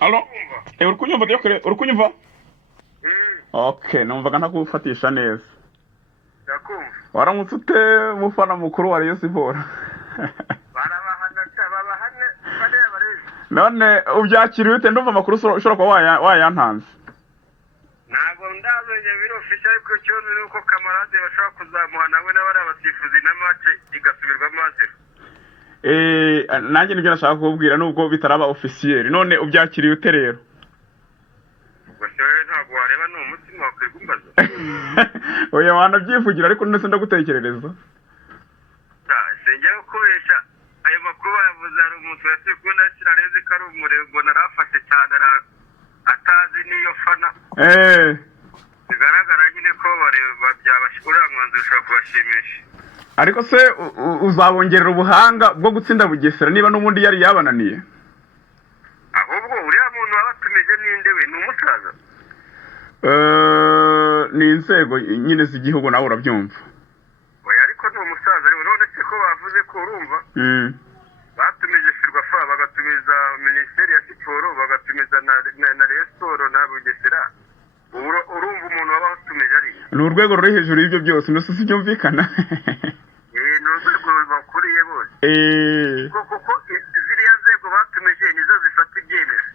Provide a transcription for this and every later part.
Alo? Uri kunyumva Diokere? Uri kunyumva? Okay, numvaga ntakufatisha neza. Yakumva. Waramutse ute mufana mukuru wa Rayon Sports? Babahane bariya barezi. None ubyakiriye ute? Ndumva amakuru ushobora kuba wayantanze. Ntabwo ndamenye biri official ariko cyo ni uko kamarade bashaka kuzamuha nawe n'abari abasifuzi na match igasubirwamo azero. Nanjye nibyo nashaka kubwira nubwo bitaraba officiel. None ubyakiriye ute rero? Ubwo ntabwo wareba no umutima wakwigumbaza. Oya wanabyivugira ariko none ndagutekerereza. Sengeye kubesha ayo makuru yavuze ari umuntu yasikunda kirareze ko ari umurego narafashe cyane atazi niyo fana. Bigaragara nyine ko bareba byabashura mwanzo ushaka kubashimisha. Ariko se uzabongerera ubuhanga bwo gutsinda Bugesera niba n'ubundi yari yabananiye? Ahubwo uriya muntu wabatumije n'indewe ni umusaza. Ni inzego nyine z'igihugu nawe urabyumva. Oya ariko ni umusaza rero none se ko bavuze ko urumva? Batumije Ferwafa bagatumiza Minisiteri ya Siporo bagatumiza na Rayon Sports na Bugesera. Urumva umuntu wabatumije ari? Ni urwego ruri hejuru y'ibyo byose ndetse sibyumvikana. Ni urwego bakuriye bose. Kuko ziriya nzego batumije nizo zifata ibyemezo.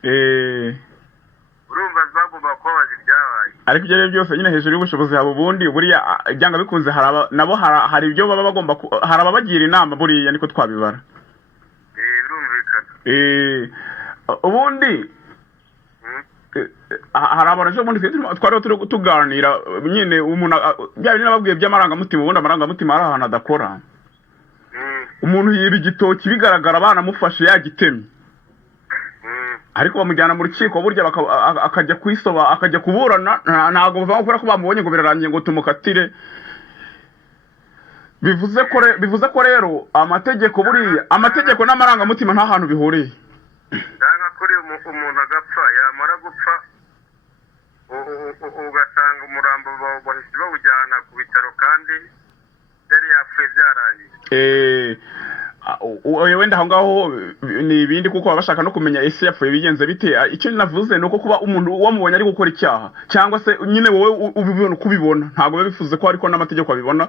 Urumva bagomba kuba bazi ibyabaye. Ariko ibyo byose nyine hejuru y'ubushobozi habo ubundi buriya byanga bikunze nabo hari ibyo baba bagomba hari ababagira inama buriya niko twabibara. Birumvikana. Ubundi hari abantu ubundi twari turi tuganira nyine umuntu byari nababwiye by'amarangamutima ubundi amarangamutima ari ahantu adakora. Umuntu yiba igitoki bigaragara banamufashe yagitemye. Ariko bamujyana mu rukiko burya akajya kwisoba akajya kuburana ntago bava gukora ko bamubonye ngo birarangiye ngo tumukatire. Bivuze ko rero amategeko buriya amategeko n'amarangamutima nta hantu bihuriye. Cyangwa kuri umuntu agapfa yamara gupfa ugasanga umurambo bahise bawujyana ku bitaro kandi yari yapfuye byarangiye. Wenda aho ngaho ni ibindi kuko baba bashaka no kumenya ese yapfuye bigenze bite. Icyo navuze ni uko kuba umuntu wamubonye ari gukora icyaha cyangwa se nyine wowe ubibona kubibona ntabwo biba bifuze ko ariko n'amategeko abibona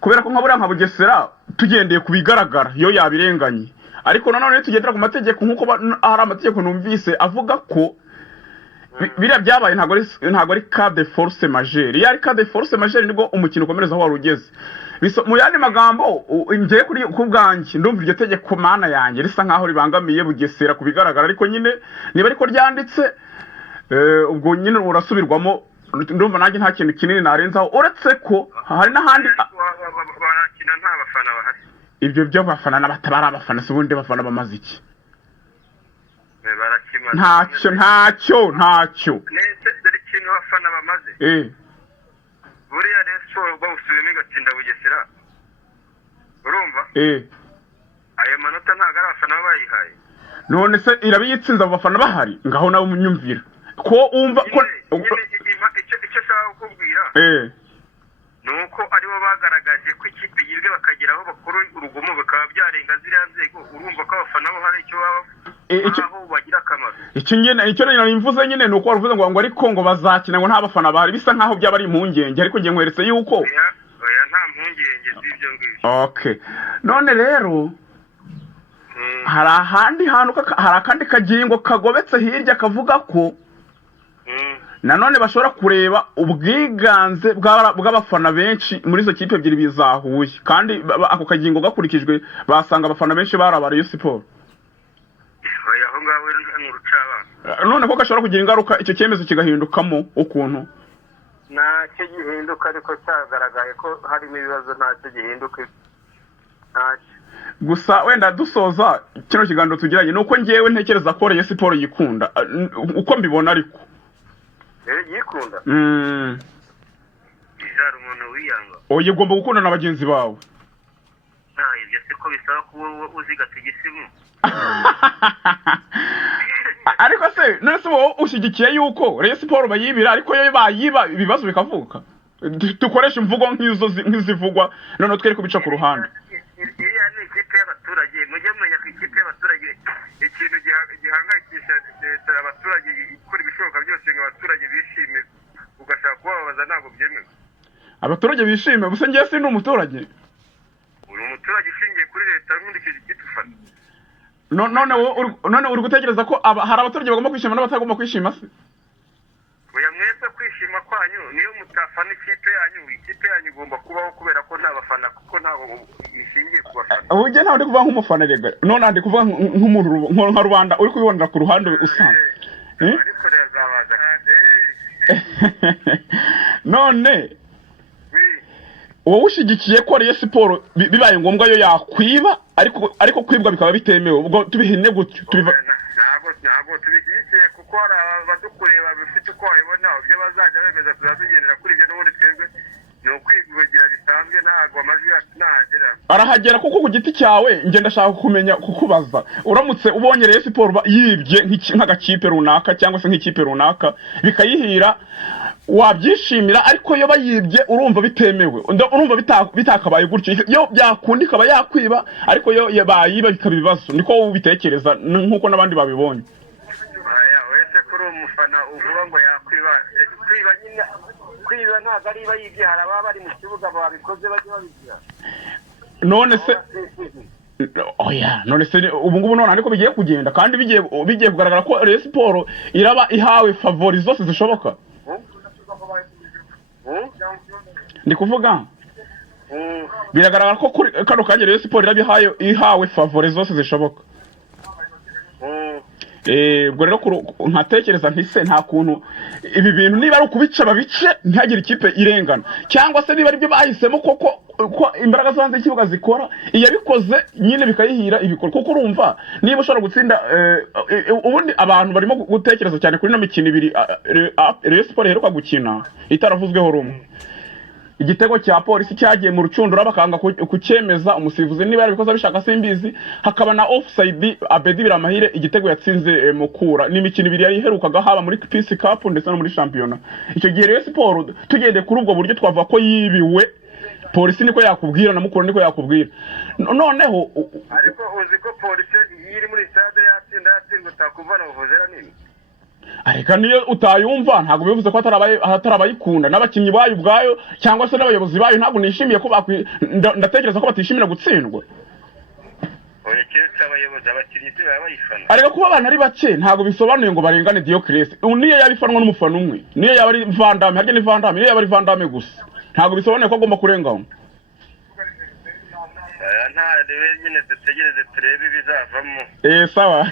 kubera ko nkabura nka Bugesera tugendeye kubigaragara yo yabirenganye. Ariko nanone tugendera ku mategeko nkuko hari amategeko numvise avuga ko biriya byabaye ntabwo ari cas de force majeure. Yari cas de force majeure nibwo umukino ukomereza aho wari ugeze. Mu yandi magambo ngiye kuri kubwanjye ndumva iryo tegeko mana yanjye risa nkaho ribangamiye Bugesera kubigaragara ariko nyine niba ariko ryanditse ubwo nyine urasubirwamo ndumva nanjye nta kintu kinini narenzaho uretse ko hari n'ahandi barakina nta bafana bahari. Ibyo by'abafana n'abatabara abafana se ubundi bafana bamaze iki? Ntacyo. Nese dore ikintu abafana bamaze. Buriya Rayon Sports bawusubiyemo igatsinda Bugesera. Urumva? Ayo manota ntago ari abafana bayihaye. None se irabiyitsinza abafana bahari ngaho nawe umunyumvira. Ko umva ko icyo shaka kukubwira. Nuko aribo bagaragaje ko ikipe yirwe bakagera aho bakuru urugomo bikaba byarenga ziriya nzego urumva ko abafana bo hari icyo aho bagira akamaro. Icyo nari mvuze nyine nuko waruvuze ngo ariko ngo bazakina ngo nta bafana bahari bisa nkaho byaba ari impungenge ariko ngiye nkweretse yuko oya nta mpungenge z'ibyo ngibyo. Okay. None rero hari ahandi hantu hari akandi kagingo kagobetse hirya kavuga ko nanone bashobora kureba ubwiganze bw'abafana benshi muri izo kipe ebyiri bizahuye kandi ako kagingo gakurikijwe basanga abafana benshi baraba Rayon Sports. Oya aho ngaho ni urucabana. None ko gashobora kugira ingaruka icyo cyemezo kigahindukamo ukuntu ntacyo gihinduka ariko cyagaragaye ko harimo ibibazo ntacyo gihinduka. Gusa wenda dusoza kino kiganiro tugiranye nuko ngewe ntekereza ko Rayon Sports yikunda uko mbibona ariko yikunda. Izara umuntu wiyanga. Oye ugomba gukunda na bagenzi bawe. Ibyo se ko bisaba kuba uzigata igisimu. Ariko se nese wowe ushyigikiye yuko Rayon Sports bayibira ariko yo bayiba ibibazo bikavuka. Dukoresha imvugo nk'izivugwa none twere kubica ku ruhande. Iriya ni ikipe y'abaturage mujye mumenya ko ikipe y'abaturage ikintu gihangayikisha leta abaturage ikora ibishoboka byose ngo abaturage bishime ugashaka kubabaza ntabwo byemewe. Abaturage bishime gusa ngiye si n'umuturage. Uri umuturage ushingiye kuri leta nkurikije ikitufana. None uri gutekereza ko hari abaturage bagomba kwishima n'abatagomba kwishima se? Oya mwese kwishima kwanyu niyo mutafana ikipe yanyu igomba kubaho kubera ko nta bafana kuko ntabwo ishingiye ku bafana. Uje ntawe ndi kuvuga nk'umufana rega. None ndi kuvuga nk'umuntu nka rubanda uri kubibonera ku ruhande usanga. Ariko rezabaza. None wowe ushigikiye ko Rayon Sport bibaye ngombwa yo yakwiba ariko kwibwa bikaba bitemewe ubwo tubihine gutyo ntabwo tubishyigikiye kuko hari abadukureba bifite uko babibona ibyo bazajya bemeza tuzabigendera kuri ibyo n'ubundi twebwe ni ukwivugira bisanzwe ntabwo amajwi yacu ntahagera arahagera kuko ku giti cyawe ngenda ndashaka kumenya kukubaza uramutse ubonye Rayon Sport yibye nk'agakipe runaka cyangwa se nk'ikipe runaka bikayihira wabyishimira ariko yo bayibye urumva bitemewe urumva bitakabaye gutyo yo byakundi kaba yakwiba ariko yo yabayiba bikaba ibibazo niko ubitekereza nkuko nabandi babibonye. Aya wese kuri umufana uvuga ngo yakwiba nyine kwiba ntabwo ari bayibye haraba bari mu kibuga babikoze bajye babigira none se oya none se ubu ngubu none ariko bigiye kugenda kandi bigiye kugaragara ko Rayon Sport iraba ihawe favori zose zishoboka. Ndi kuvuga biragaragara ko kuri kano kanya Rayon Sport ihawe favori zose zishoboka. Ubwo rero nkatekereza ntise nta kuntu ibi bintu niba ari ukubica babice ntihagire ikipe irengana cyangwa se niba ari byo bahisemo ko imbaraga zanze ikibuga zikora iyabikoze nyine bikayihira ibikora kuko urumva niba ushobora gutsinda ubundi abantu barimo gutekereza cyane kuri no mikino ibiri Rayon Sport iheruka gukina itaravuzweho rumwe. Igitego cya polisi cyagiye mu rucundura bakanga kucyemeza umusifuzi niba yarabikoze bishaka simbizi hakaba na offside Abedi Biramahire igitego yatsinze Mukura n'imikino ibiri yari iherukaga haba muri Peace Cup ndetse no muri championnat. Icyo gihe Rayon Sport tugende kuri ubwo buryo twavuga ko yibiwe polisi niko yakubwira na Mukura niko yakubwira noneho ariko uzi ko polisi iri muri stade yatsindwa utakuvana ubuvuzera nini ariko niyo utayumva ntabwo bivuze ko atarabayikunda n'abakinnyi bayo ubwayo cyangwa se n'abayobozi bayo ntabwo nishimiye ko ndatekereza ko batishimira gutsindwa. Oya cyetse abayobozi abakinnyi baba bayifana ariko kuba abantu ari bake ntabwo bisobanuye ngo barengane Dioclès niyo yabifanwa n'umufana umwe niyo yaba ari Vandame harya ni Vandame niyo yaba ari Vandame gusa ntabwo bisobanuye ko agomba kurengana. Nta rebe nyine dutegereze turebe bizavamo. Sawa.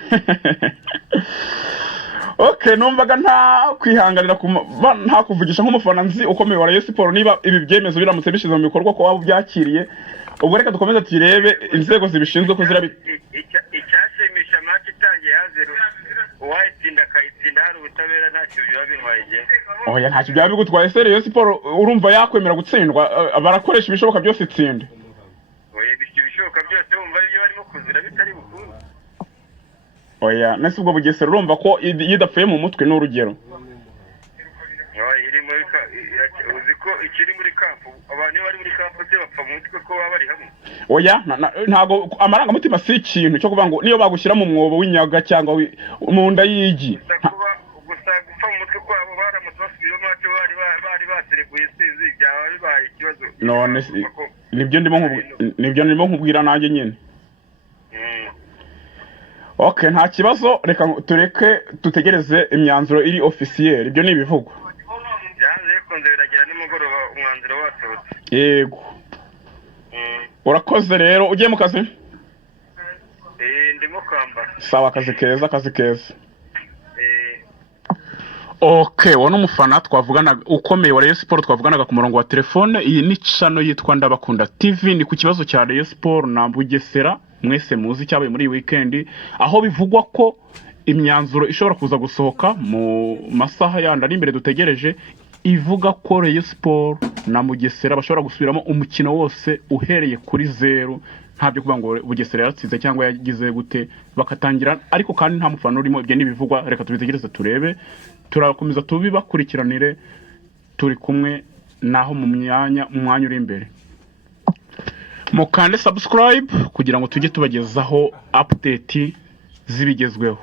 Okay, numvaga nta kwihanganira nta kuvugisha nk'umufana nzi ukomeye wa Rayon Sport niba ibi byemezo biramutse bishize mu bikorwa ko waba byakiriye ubwo reka dukomeze turebe inzego zibishinzwe ko icyashimisha match itangiye yazero uwayitsinda akayitsinda hari ubutabera ntacyo biba bintwaye igihe. Oya ntacyo byaba bigutwaye se Rayon Sport urumva yakwemera gutsindwa barakoresha ibishoboka byose itsinde. Oya ibishoboka byose wumva ibyo barimo kuzira bitari bukungu. Oya nase ubwo Bugesera urumva ko yidapfuye mu mutwe n'urugero. Iri muri uzi ko ikiri muri kampu abantu bari muri kampu se bapfa mu mutwe ko baba bari hamwe. Oya ntago amaranga mutima si ikintu cyo kuvuga ngo niyo bagushyira mu mwobo w'inyaga cyangwa mu nda y'igi. Gusa gupfa mu mutwe kwabo baramutse basubiye mace bari basereguye sinzi byaba bibaye ikibazo. None nibyo ndimo nkubwira nanjye nyine. Okay, nta kibazo reka tureke tutegereze imyanzuro iri officiel ibyo ni ibivugwa. Yanze konze biragira nimugoroba umwanzuro wasohotse. Yego. Urakoze rero ugiye mu kazi? Ndimo kamba. Sawa akazi keza. Okay, wano umufana twavugana ukomeye wa Rayon Sport twavuganaga ku murongo wa telefone iyi ni channel yitwa Ndabakunda TV ni ku kibazo cya Rayon Sport na Bugesera mwese muzi cyabaye muri weekend aho bivugwa ko imyanzuro ishobora kuza gusohoka mu masaha yandi ari imbere dutegereje ivuga ko Rayon Sport na Bugesera bashobora gusubiramo umukino wose uhereye kuri 0 ntabyo kuvuga ngo Bugesera yaratsinze cyangwa yagize gute bakatangira ariko kandi nta mufano urimo ibyo nibivugwa reka tubitegereze turebe turakomeza tubibakurikiranire turi kumwe naho mu mwanya uri imbere mukande subscribe kugira ngo tujye tubagezaho update zibigezweho.